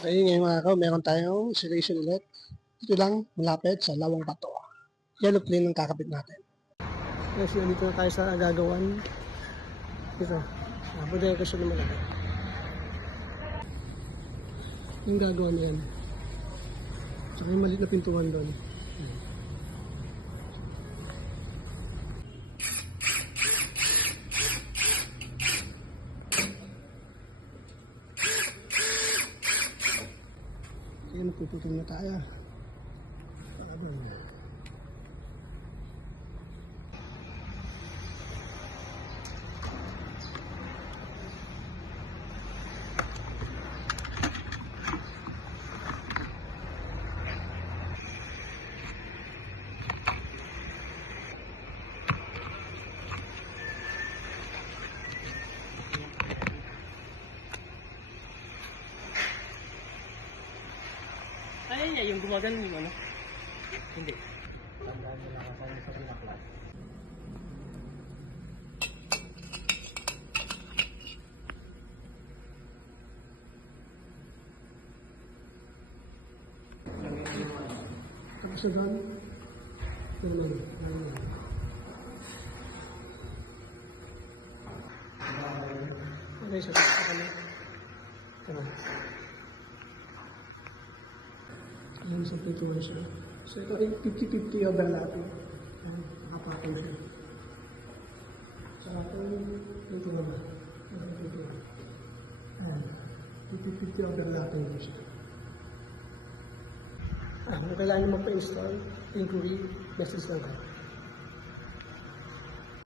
Okay, ngayong araw meron tayong installation ulit. Dito lang, malapit sa Lawang Bato. Yellow plane ang kakabit natin. Guys, nandito na tayo sa gagawan. Dito, bodega siya na malaki. Yung gagawa na yan. Tsaka yung maliit na pintuan doon. Kaya magpuputol na tayo. Ayun niya, yung gumagano yung ano? Hindi. Tandaan mo lang kasi sa pinaklas. Tapos na doon. Okay, so tapos na kami. Tara. Ayan sa pintuan siya. So ito ay 50-50 overlapping. Ayan, nakapatong siya. Saka itong pintuan ba? Ayan, 50-50 overlapping din siya. Kung kailangan nyo magpa-install, inquiry, message lang ka.